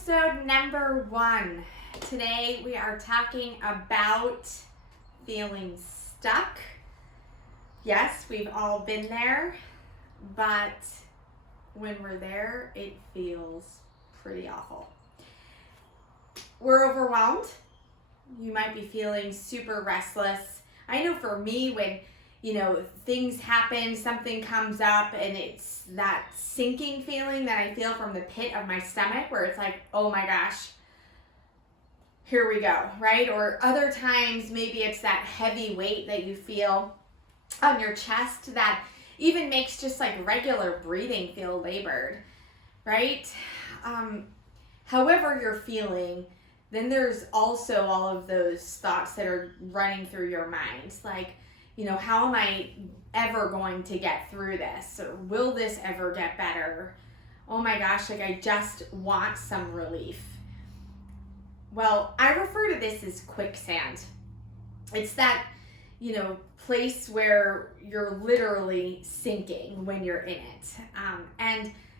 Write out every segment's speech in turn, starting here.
episode number 1. Today we are talking about feeling stuck. Yes, we've all been there, but when we're there, it feels pretty awful. We're overwhelmed. You might be feeling super restless. I know for me, when things happen, something comes up, and it's that sinking feeling that I feel from the pit of my stomach where it's like, oh my gosh, here we go, right? Or other times, maybe it's that heavy weight that you feel on your chest that even makes just like regular breathing feel labored, right? However you're feeling, then there's also all of those thoughts that are running through your mind, like, how am I ever going to get through this? Or will this ever get better? Oh my gosh, I just want some relief. Well, I refer to this as quicksand. It's that, place where you're literally sinking when you're in it.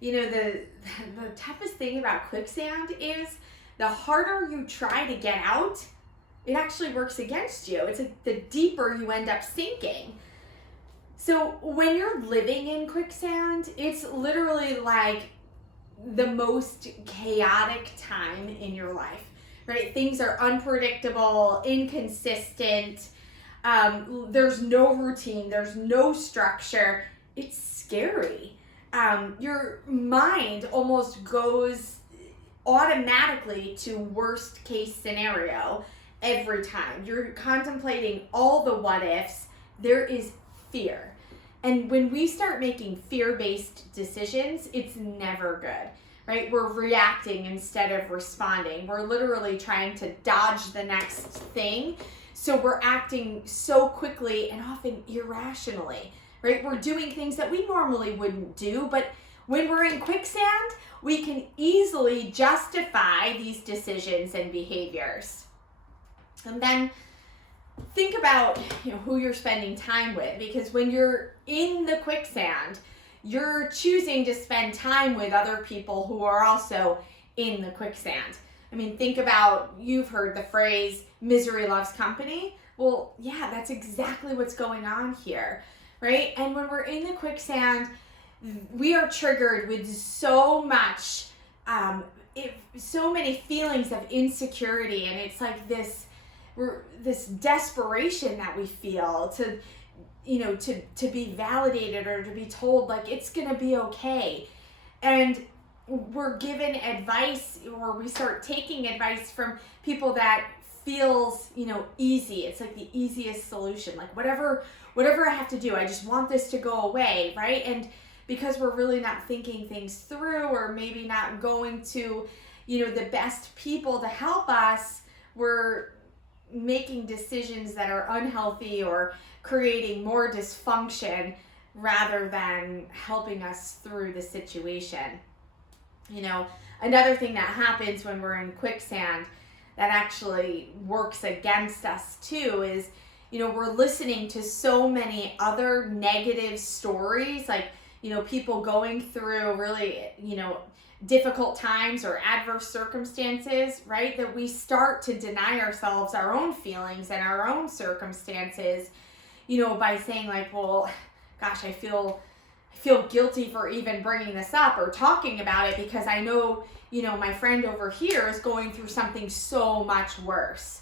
The toughest thing about quicksand is the harder you try to get out, it actually works against you. It's like the deeper you end up sinking. So when you're living in quicksand, it's literally like the most chaotic time in your life, right? Things are unpredictable, inconsistent. There's no routine. There's no structure. It's scary. Your mind almost goes automatically to worst case scenario. Every time you're contemplating all the what ifs, there is fear. And when we start making fear-based decisions, it's never good, right? We're reacting instead of responding. We're literally trying to dodge the next thing. So we're acting so quickly and often irrationally, right? We're doing things that we normally wouldn't do, but when we're in quicksand, we can easily justify these decisions and behaviors. And then think about who you're spending time with, because when you're in the quicksand, you're choosing to spend time with other people who are also in the quicksand. I mean, think about, you've heard the phrase, misery loves company. Well, yeah, that's exactly what's going on here, right? And when we're in the quicksand, we are triggered with so many feelings of insecurity, and it's like this desperation that we feel to be validated or to be told like it's gonna be okay. And we're given advice, or we start taking advice from people that feels easy. It's like the easiest solution, like whatever I have to do, I just want this to go away, right? And because we're really not thinking things through, or maybe not going to the best people to help us, we're making decisions that are unhealthy or creating more dysfunction rather than helping us through the situation. Another thing that happens when we're in quicksand that actually works against us too is, we're listening to so many other negative stories, like, people going through really, difficult times or adverse circumstances, right? That we start to deny ourselves our own feelings and our own circumstances, by saying like, well, gosh, I feel guilty for even bringing this up or talking about it because I know, my friend over here is going through something so much worse.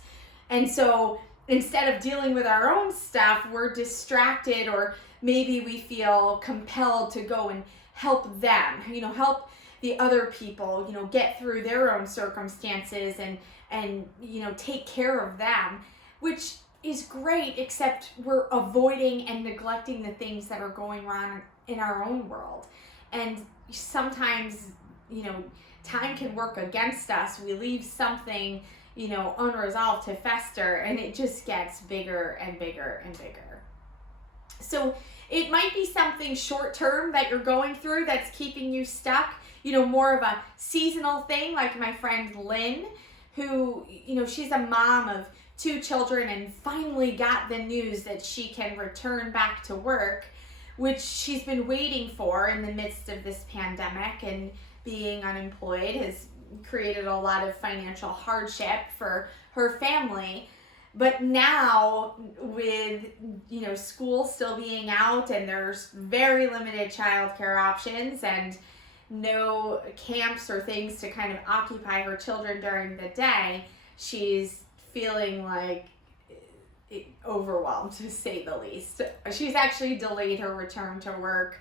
And so instead of dealing with our own stuff, we're distracted, or maybe we feel compelled to go and help them, help the other people, get through their own circumstances and take care of them, which is great, except we're avoiding and neglecting the things that are going on in our own world. And sometimes, time can work against us. We leave something, unresolved to fester, and it just gets bigger and bigger and bigger. So it might be something short term that you're going through that's keeping you stuck, more of a seasonal thing, like my friend Lynn, who, she's a mom of 2 children and finally got the news that she can return back to work, which she's been waiting for in the midst of this pandemic, and being unemployed has created a lot of financial hardship for her family. But now with, school still being out and there's very limited childcare options and no camps or things to kind of occupy her children during the day, she's feeling like overwhelmed, to say the least. She's actually delayed her return to work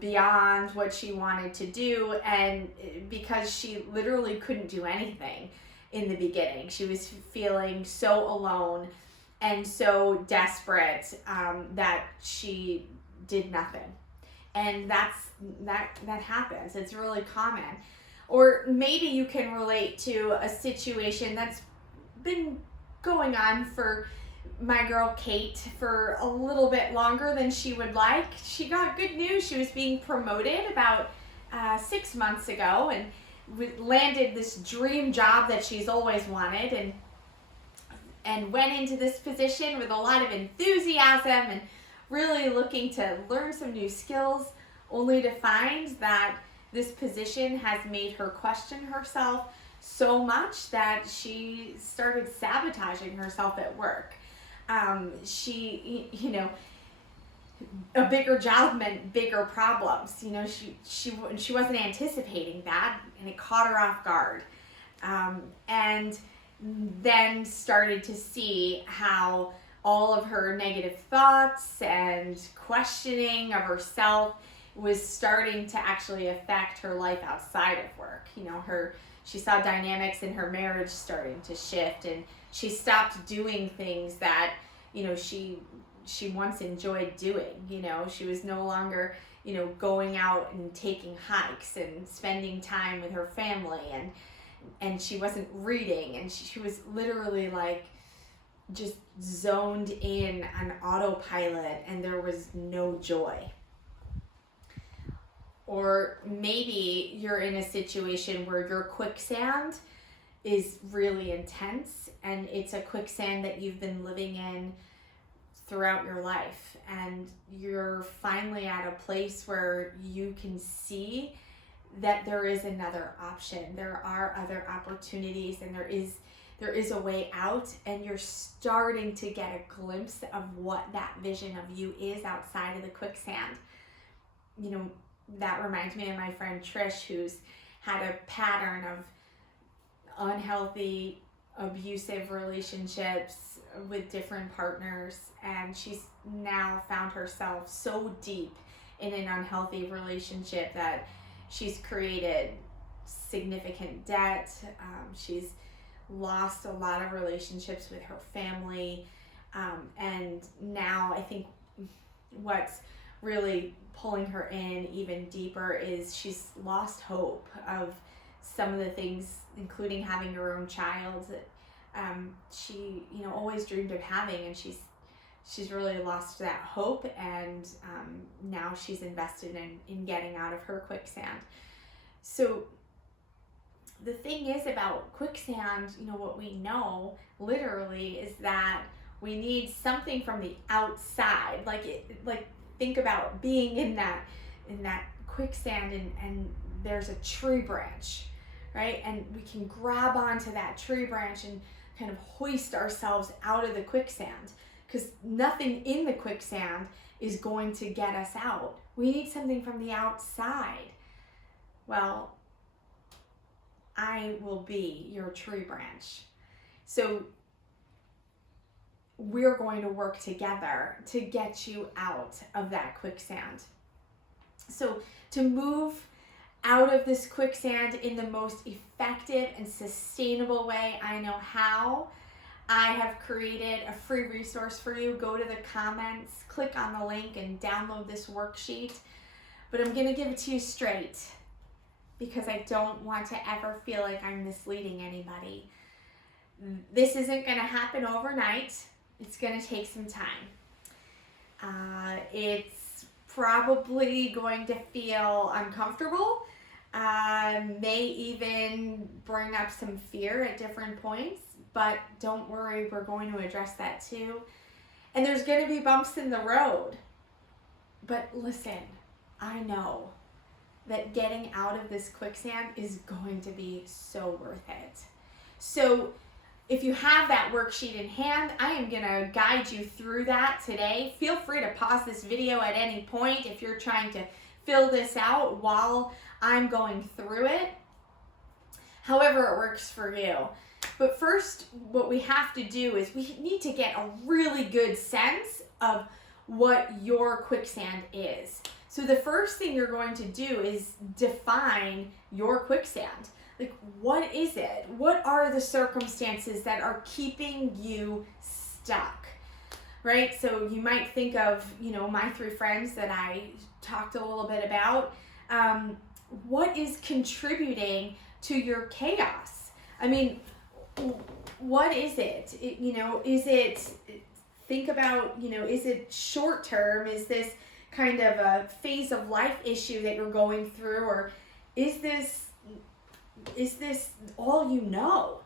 beyond what she wanted to do, and because she literally couldn't do anything in the beginning. She was feeling so alone and so desperate that she did nothing. And that happens. It's really common. Or maybe you can relate to a situation that's been going on for my girl Kate for a little bit longer than she would like. She got good news. She was being promoted about 6 months ago and landed this dream job that she's always wanted, and went into this position with a lot of enthusiasm and really looking to learn some new skills, only to find that this position has made her question herself so much that she started sabotaging herself at work. She, a bigger job meant bigger problems. She wasn't anticipating that, and it caught her off guard. And then started to see how all of her negative thoughts and questioning of herself was starting to actually affect her life outside of work. She saw dynamics in her marriage starting to shift, and she stopped doing things that, she once enjoyed doing. She was no longer, going out and taking hikes and spending time with her family, and she wasn't reading, and she was literally like just zoned in on autopilot, and there was no joy. Or maybe you're in a situation where your quicksand is really intense, and it's a quicksand that you've been living in throughout your life, and you're finally at a place where you can see that there is another option. There are other opportunities, and there is a way out, and you're starting to get a glimpse of what that vision of you is outside of the quicksand. That reminds me of my friend Trish, who's had a pattern of unhealthy, abusive relationships with different partners, and she's now found herself so deep in an unhealthy relationship that she's created significant debt. She's lost a lot of relationships with her family, and now I think what's really pulling her in even deeper is she's lost hope of some of the things, including having her own child that she always dreamed of having, and she's really lost that hope, and now she's invested in getting out of her quicksand. So the thing is about quicksand, what we know literally is that we need something from the outside. Like think about being in that quicksand, and there's a tree branch, right? And we can grab onto that tree branch and kind of hoist ourselves out of the quicksand, because nothing in the quicksand is going to get us out. We need something from the outside. Well, I will be your tree branch. So we're going to work together to get you out of that quicksand. So to move out of this quicksand in the most effective and sustainable way I know how, I have created a free resource for you. Go to the comments, click on the link, and download this worksheet. But I'm going to give it to you straight, because I don't want to ever feel like I'm misleading anybody. This isn't going to happen overnight. It's going to take some time. It's probably going to feel uncomfortable, may even bring up some fear at different points, but don't worry, we're going to address that too. And there's going to be bumps in the road. But listen, I know that getting out of this quicksand is going to be so worth it. So if you have that worksheet in hand, I am going to guide you through that today. Feel free to pause this video at any point if you're trying to fill this out while I'm going through it. However it works for you. But first, what we have to do is we need to get a really good sense of what your quicksand is. So the first thing you're going to do is define your quicksand. Like, what is it? What are the circumstances that are keeping you stuck? Right? So you might think of, my 3 friends that I talked a little bit about. What is contributing to your chaos? I mean, what is it? Is it, think about, is it short term? Is this kind of a phase of life issue that you're going through? Or is this all you know?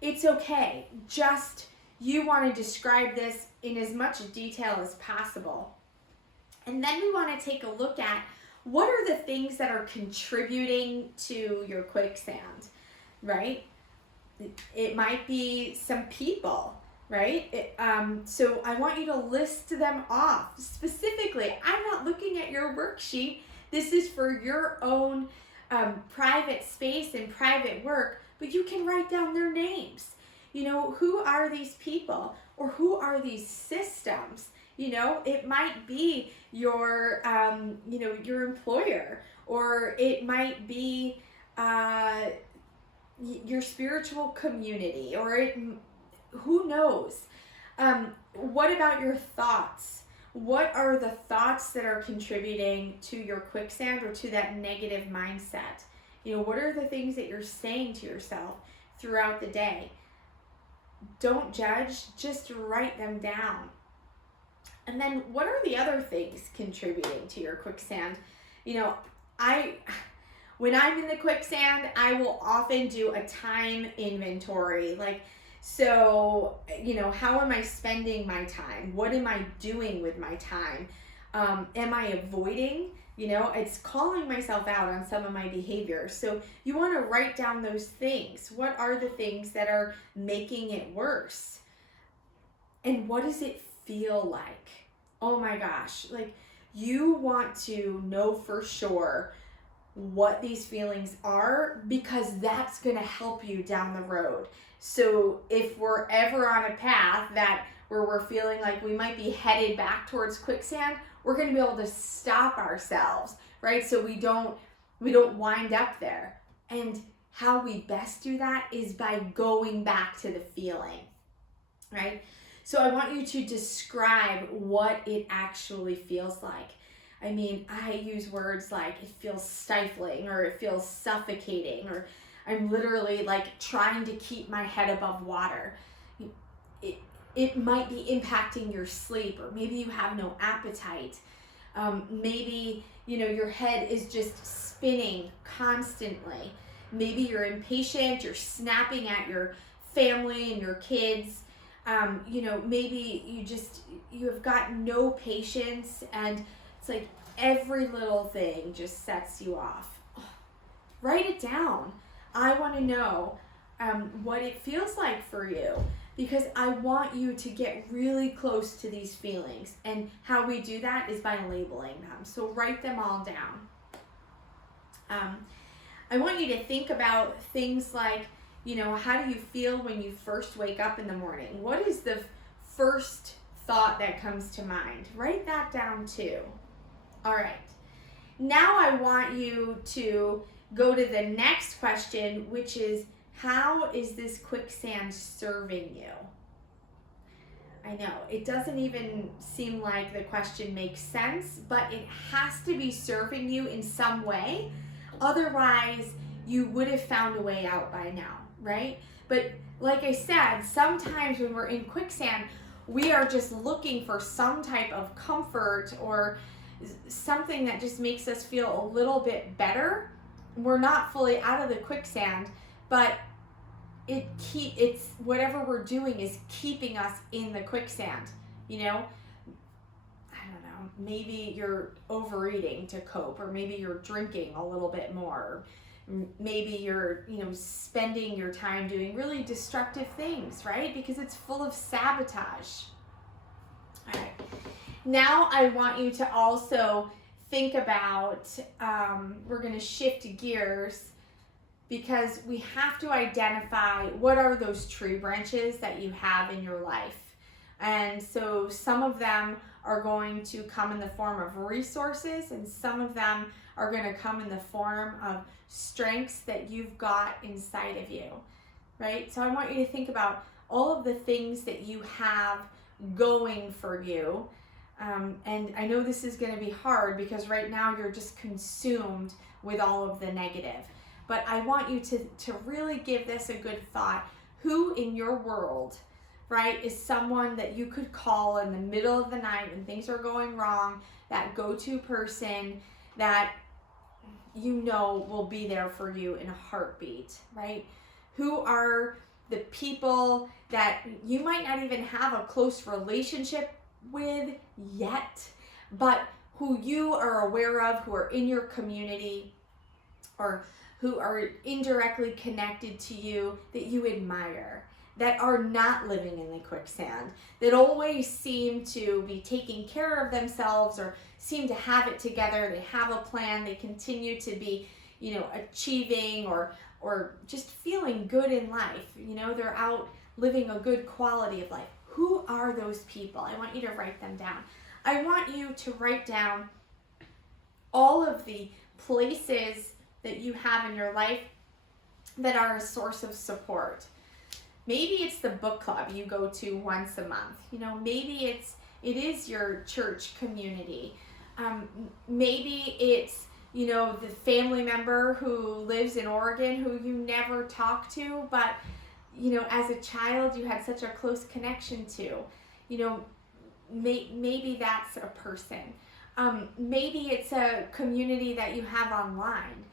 It's okay. Just, you want to describe this in as much detail as possible. And then we want to take a look at what are the things that are contributing to your quicksand, right? It might be some people, right? So I want you to list them off specifically. I'm not looking at your worksheet. This is for your own private space and private work, but you can write down their names. Who are these people, or who are these systems? It might be your, your employer, or it might be your spiritual community, or who knows? What about your thoughts? What are the thoughts that are contributing to your quicksand or to that negative mindset? What are the things that you're saying to yourself throughout the day? Don't judge, just write them down. And then what are the other things contributing to your quicksand? When I'm in the quicksand, I will often do a time inventory. So, how am I spending my time? What am I doing with my time? Am I avoiding? It's calling myself out on some of my behaviors. So you want to write down those things. What are the things that are making it worse? And what does it feel like? Oh my gosh. You want to know for sure what these feelings are, because that's going to help you down the road. So if we're ever on a path where we're feeling like we might be headed back towards quicksand, we're going to be able to stop ourselves, right? So we don't wind up there. And how we best do that is by going back to the feeling, right? So I want you to describe what it actually feels like. I mean, I use words like it feels stifling, or it feels suffocating, or I'm literally trying to keep my head above water. It might be impacting your sleep, or maybe you have no appetite. Maybe, your head is just spinning constantly. Maybe you're impatient, you're snapping at your family and your kids. Maybe you have got no patience, and it's like every little thing just sets you off. Write it down. I want to know what it feels like for you, because I want you to get really close to these feelings. And how we do that is by labeling them. So write them all down. I want you to think about things like, how do you feel when you first wake up in the morning? What is the first thought that comes to mind? Write that down too. All right. Now I want you to go to the next question, which is, how is this quicksand serving you? I know, it doesn't even seem like the question makes sense, but it has to be serving you in some way. Otherwise, you would have found a way out by now, right? But like I said, sometimes when we're in quicksand, we are just looking for some type of comfort or something that just makes us feel a little bit better. We're not fully out of the quicksand, but it's whatever we're doing is keeping us in the quicksand. I don't know. maybe you're overeating to cope, or maybe you're drinking a little bit more. Maybe you're, spending your time doing really destructive things, right? Because it's full of sabotage. All right. Now I want you to also think about, we're going to shift gears, because we have to identify what are those tree branches that you have in your life. And so some of them are going to come in the form of resources, and some of them are going to come in the form of strengths that you've got inside of you, right? So I want you to think about all of the things that you have going for you. And I know this is going to be hard, because right now you're just consumed with all of the negative. But I want you to really give this a good thought. Who in your world, right, is someone that you could call in the middle of the night when things are going wrong, that go-to person that will be there for you in a heartbeat, right? Who are the people that you might not even have a close relationship with yet, but who you are aware of, who are in your community, or who are indirectly connected to you, that you admire, that are not living in the quicksand, that always seem to be taking care of themselves, or seem to have it together. They have a plan. They continue to be, achieving or just feeling good in life. They're out living a good quality of life. Who are those people? I want you to write them down. I want you to write down all of the places that you have in your life that are a source of support. Maybe it's the book club you go to once a month. Maybe it is your church community. Maybe it's, the family member who lives in Oregon who you never talk to, but, as a child you had such a close connection to. Maybe that's a person. Maybe it's a community that you have online.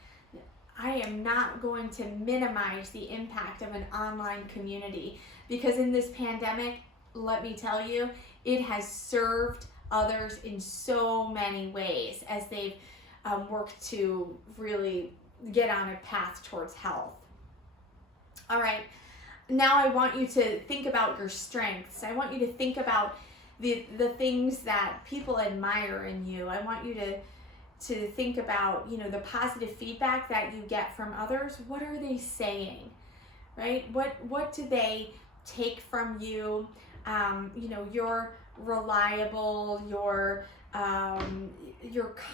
I am not going to minimize the impact of an online community, because in this pandemic, let me tell you, it has served others in so many ways as they've worked to really get on a path towards health. All right, now I want you to think about your strengths. I want you to think about the things that people admire in you. I want you to think about, the positive feedback that you get from others. What are they saying, right? What do they take from you? You're reliable, you're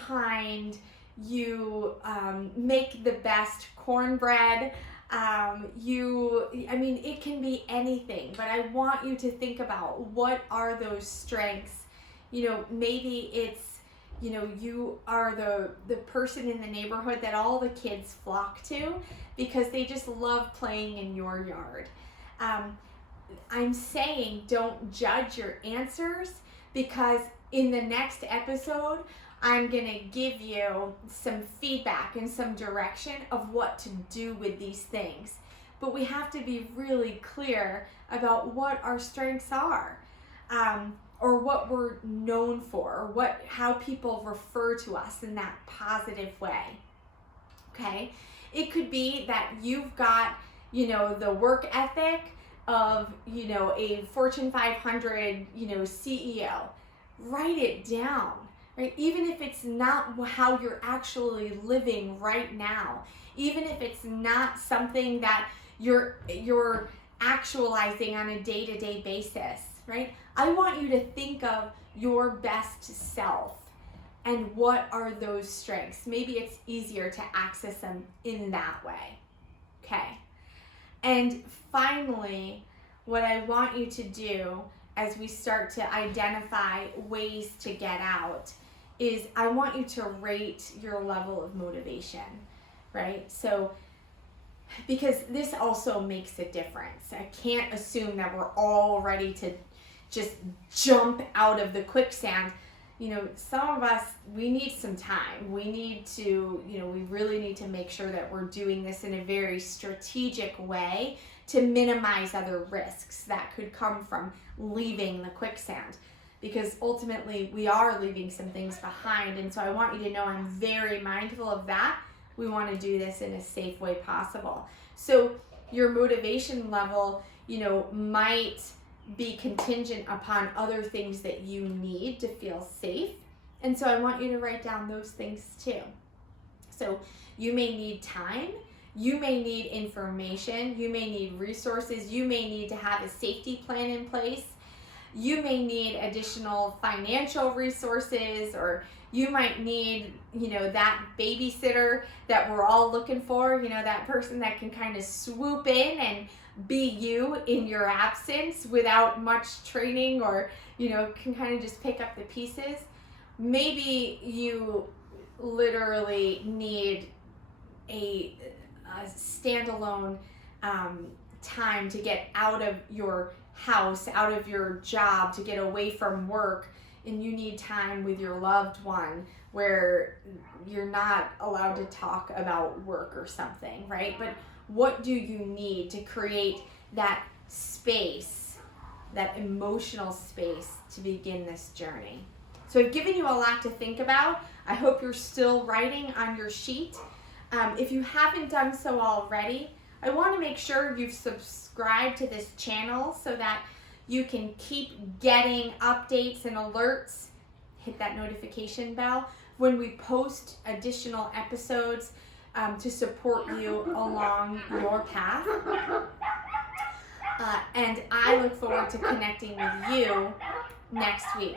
kind, you make the best cornbread. It can be anything, but I want you to think about what are those strengths. Maybe it's, you are the person in the neighborhood that all the kids flock to because they just love playing in your yard. I'm saying don't judge your answers, because in the next episode, I'm going to give you some feedback and some direction of what to do with these things. But we have to be really clear about what our strengths are. Or what we're known for, or how people refer to us in that positive way. Okay? It could be that you've got, the work ethic of, a Fortune 500, CEO. Write it down, right? Even if it's not how you're actually living right now, even if it's not something that you're actualizing on a day-to-day basis, right? I want you to think of your best self and what are those strengths. Maybe it's easier to access them in that way. Okay. And finally, what I want you to do as we start to identify ways to get out is I want you to rate your level of motivation, right? So, because this also makes a difference. I can't assume that we're all ready to just jump out of the quicksand. Some of us, we need some time. We need to, we really need to make sure that we're doing this in a very strategic way to minimize other risks that could come from leaving the quicksand. because ultimately we are leaving some things behind. And so I want you to know I'm very mindful of that. We want to do this in a safe way possible. So your motivation level, might be contingent upon other things that you need to feel safe. And so I want you to write down those things too. So you may need time, you may need information, you may need resources, you may need to have a safety plan in place, you may need additional financial resources, or you might need, that babysitter that we're all looking for, that person that can kind of swoop in and be you in your absence without much training, or, can kind of just pick up the pieces. Maybe you literally need a standalone time to get out of your house, out of your job, to get away from work, and you need time with your loved one where you're not allowed to talk about work or something, right? But what do you need to create that space, that emotional space to begin this journey? So I've given you a lot to think about. I hope you're still writing on your sheet. If you haven't done so already, I want to make sure you've subscribed to this channel so that you can keep getting updates and alerts. Hit that notification bell when we post additional episodes to support you along your path. And I look forward to connecting with you next week.